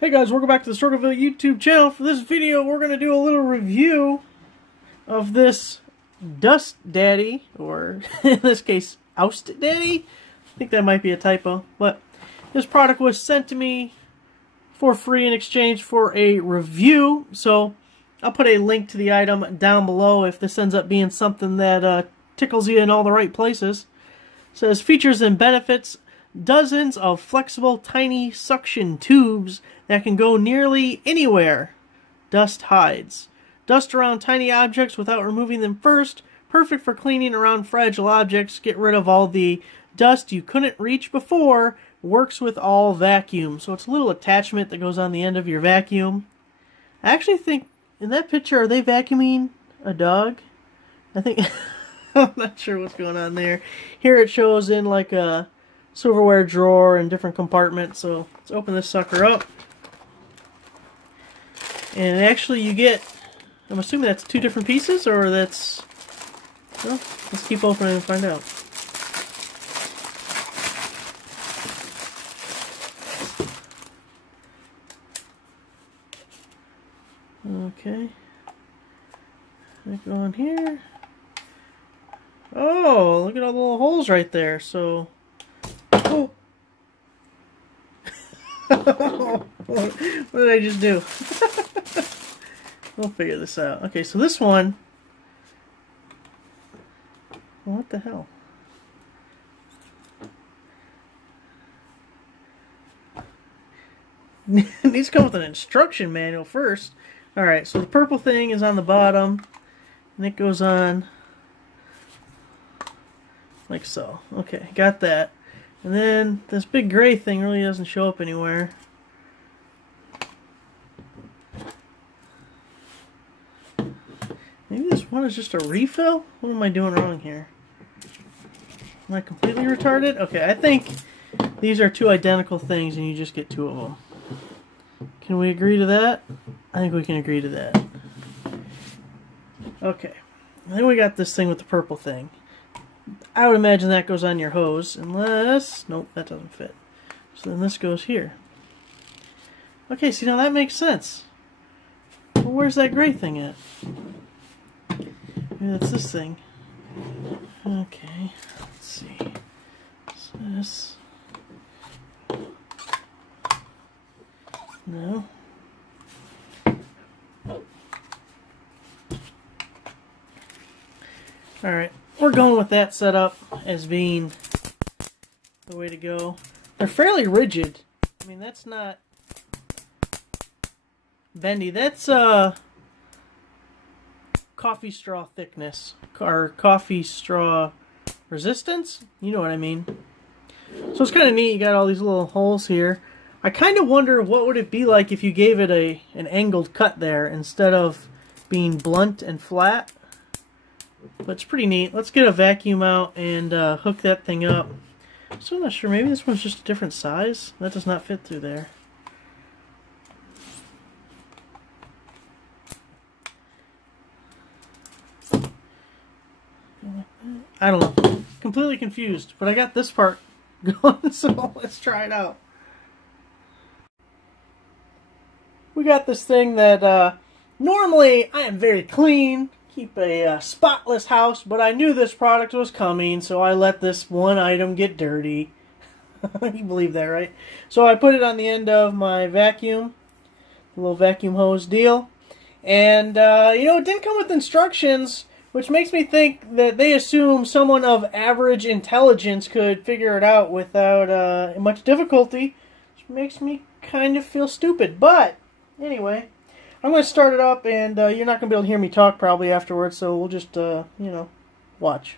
Hey guys, welcome back to the Struggleville YouTube channel. For this video, we're going to do a little review of this Dust Daddy, or in this case, Oust Daddy. I think that might be a typo, but this product was sent to me for free in exchange for a review, so I'll put a link to the item down below if this ends up being something that tickles you in all the right places. It says, features and benefits: dozens of flexible, tiny suction tubes that can go nearly anywhere dust hides. Dust around tiny objects without removing them first. Perfect for cleaning around fragile objects. Get rid of all the dust you couldn't reach before. Works with all vacuum. So it's a little attachment that goes on the end of your vacuum. I actually think, in that picture, are they vacuuming a dog? I think, I'm not sure what's going on there. Here it shows in like a silverware drawer and different compartments. So let's open this sucker up. And actually you get, I'm assuming that's two different pieces, or that's, well, let's keep opening and find out. Okay. I go in here. Oh, look at all the little holes right there. So, oh. What did I just do? We'll figure this out. Okay, so this one... What the hell? These come with an instruction manual first. Alright, so the purple thing is on the bottom, and it goes on like so. Okay, got that. And then this big gray thing really doesn't show up anywhere. Maybe this one is just a refill? What am I doing wrong here? Am I completely retarded? Okay, I think these are two identical things and you just get two of them. Can we agree to that? I think we can agree to that. Okay. And then we got this thing with the purple thing. I would imagine that goes on your hose, unless... Nope, that doesn't fit. So then this goes here. Okay, see, now that makes sense. Well, where's that gray thing at? Maybe that's this thing. Okay, let's see. So this... No. Alright, we're going with that setup as being the way to go. They're fairly rigid. I mean, that's not bendy. That's coffee straw thickness, or coffee straw resistance. You know what I mean. So it's kind of neat. You got all these little holes here. I kind of wonder what would it be like if you gave it an angled cut there instead of being blunt and flat. But it's pretty neat. Let's get a vacuum out and hook that thing up. So I'm not sure. Maybe this one's just a different size. That does not fit through there. I don't know. Completely confused. But I got this part going, so let's try it out. We got this thing that normally I am very clean. Keep a spotless house, but I knew this product was coming, so I let this one item get dirty. You believe that, right? So I put it on the end of my vacuum, the little vacuum hose deal, and you know, it didn't come with instructions, which makes me think that they assume someone of average intelligence could figure it out without much difficulty, which makes me kind of feel stupid. But anyway, I'm going to start it up, and you're not going to be able to hear me talk probably afterwards, so we'll just, you know, watch.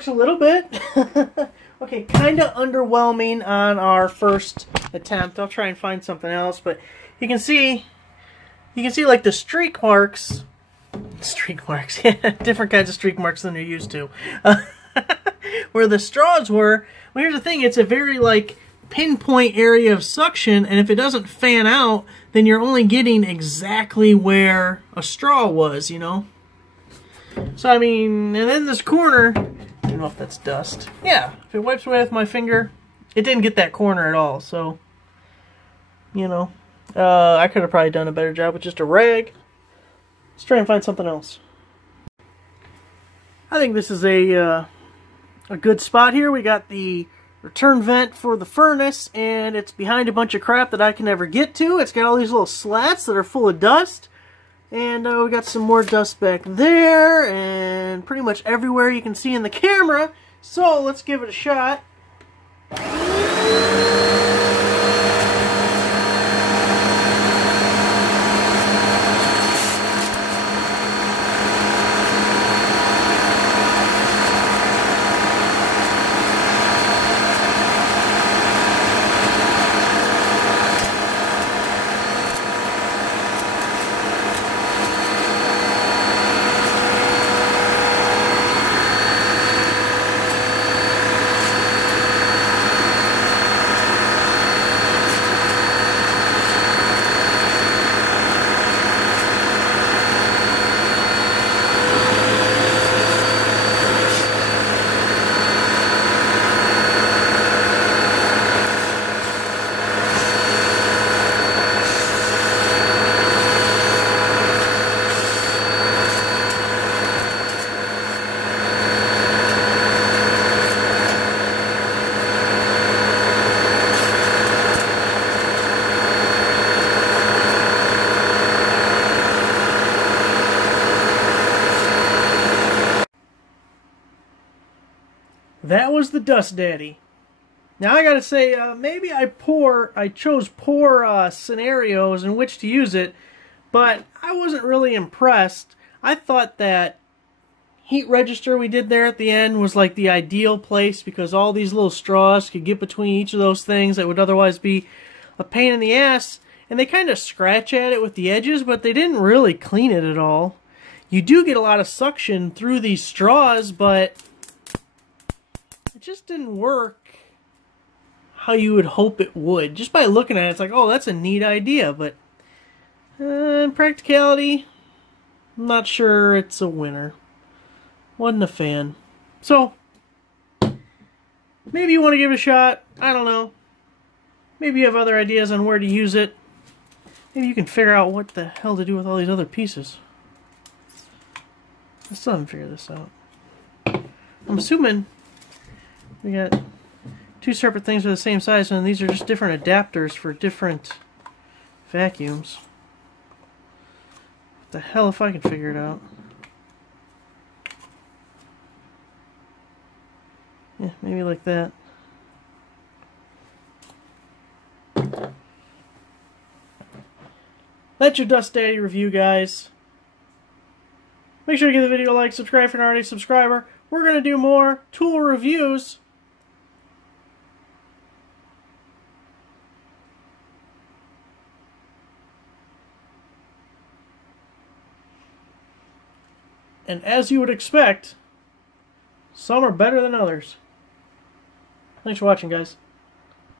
works a little bit. Okay, kind of underwhelming on our first attempt. I'll try and find something else, but you can see like the streak marks. Streak marks, yeah, different kinds of streak marks than you're used to. Where the straws were. Well, here's the thing: it's a very like pinpoint area of suction, and if it doesn't fan out, then you're only getting exactly where a straw was, you know. So I mean, and then this corner, I don't know if that's dust. Yeah, if it wipes away with my finger, it didn't get that corner at all. So, you know, I could have probably done a better job with just a rag. Let's try and find something else. I think this is a good spot here. We got the return vent for the furnace, and it's behind a bunch of crap that I can never get to. It's got all these little slats that are full of dust, and we got some more dust back there, and pretty much everywhere you can see in the camera. So let's give it a shot. That was the Dust Daddy. Now I gotta say, maybe I chose poor scenarios in which to use it, but I wasn't really impressed. I thought that heat register we did there at the end was like the ideal place because all these little straws could get between each of those things that would otherwise be a pain in the ass, and they kind of scratch at it with the edges, but they didn't really clean it at all. You do get a lot of suction through these straws, but it just didn't work how you would hope it would. Just by looking at it, it's like, oh, that's a neat idea, but in practicality, I'm not sure it's a winner. Wasn't a fan. So, maybe you want to give it a shot. I don't know. Maybe you have other ideas on where to use it. Maybe you can figure out what the hell to do with all these other pieces. I still haven't figured this out. I'm assuming we got two separate things of the same size, and these are just different adapters for different vacuums. What the hell if I can figure it out? Yeah, maybe like that. That's your Dust Daddy review, guys. Make sure to give the video a like, subscribe if you're not already a subscriber. We're going to do more tool reviews. And as you would expect, some are better than others. Thanks for watching, guys.